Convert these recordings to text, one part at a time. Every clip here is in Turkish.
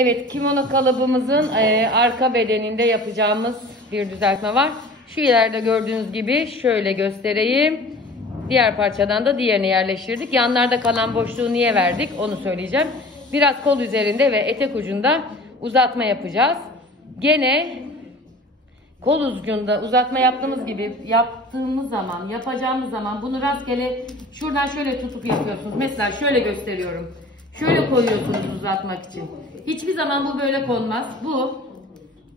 Evet, kimono kalıbımızın arka bedeninde yapacağımız bir düzeltme var. Şu ileride gördüğünüz gibi şöyle göstereyim. Diğer parçadan da diğerini yerleştirdik. Yanlarda kalan boşluğu niye verdik onu söyleyeceğim. Biraz kol üzerinde ve etek ucunda uzatma yapacağız. Gene kol ucunda uzatma yapacağımız zaman bunu rastgele şuradan şöyle tutup yapıyorsunuz. Mesela şöyle gösteriyorum. Şöyle koyuyorsunuz uzatmak için. Hiçbir zaman bu böyle konmaz. Bu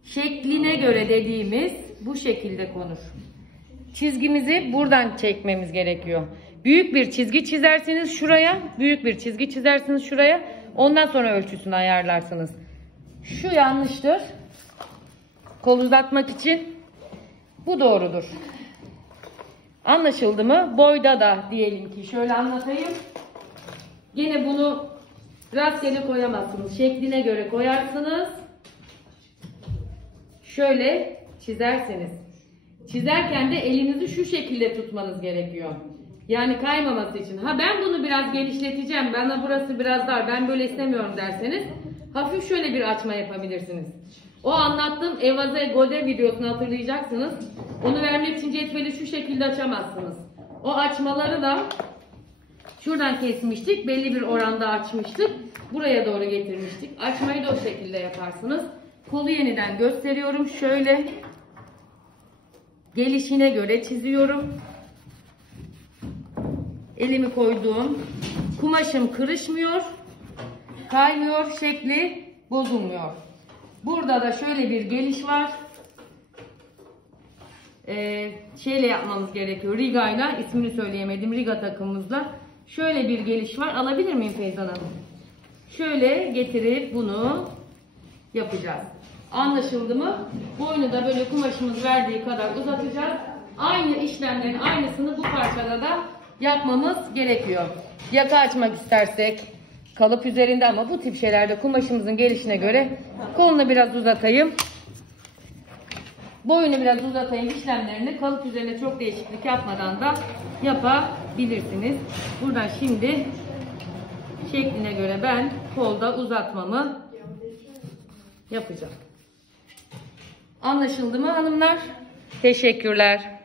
şekline göre dediğimiz bu şekilde konur. Çizgimizi buradan çekmemiz gerekiyor. Büyük bir çizgi çizersiniz şuraya. Büyük bir çizgi çizersiniz şuraya. Ondan sonra ölçüsünü ayarlarsınız. Şu yanlıştır. Kol uzatmak için bu doğrudur. Anlaşıldı mı? Boyda da diyelim ki şöyle anlatayım. Yine bunu rastgele koyamazsınız. Şekline göre koyarsınız. Şöyle çizerseniz. Çizerken de elinizi şu şekilde tutmanız gerekiyor. Yani kaymaması için. Ha ben bunu biraz genişleteceğim. Bana burası biraz dar. Ben böyle istemiyorum derseniz hafif şöyle bir açma yapabilirsiniz. O anlattığım evaze gode videosunu hatırlayacaksınız. Onu vermek için cetveli şu şekilde açamazsınız. O açmaları da şuradan kesmiştik. Belli bir oranda açmıştık. Buraya doğru getirmiştik. Açmayı da o şekilde yaparsınız. Kolu yeniden gösteriyorum. Şöyle gelişine göre çiziyorum. Elimi koyduğum kumaşım kırışmıyor. Kaymıyor. Şekli bozulmuyor. Burada da şöyle bir geliş var. Şeyle yapmamız gerekiyor. Riga'yla, ismini söyleyemedim. Riga takımımızla. Şöyle bir geliş var. Alabilir miyim Feyzan Hanım? Şöyle getirip bunu yapacağız. Anlaşıldı mı? Boynu da böyle kumaşımız verdiği kadar uzatacağız. Aynı işlemlerin aynısını bu parçada da yapmamız gerekiyor. Yaka açmak istersek kalıp üzerinde ama bu tip şeylerde kumaşımızın gelişine göre kolunu biraz uzatayım. Boyunu biraz uzatayım işlemlerini kalıp üzerine çok değişiklik yapmadan da yapabilirsiniz. Buradan şimdi şekline göre ben kolda uzatmamı yapacağım. Anlaşıldı mı hanımlar? Teşekkürler.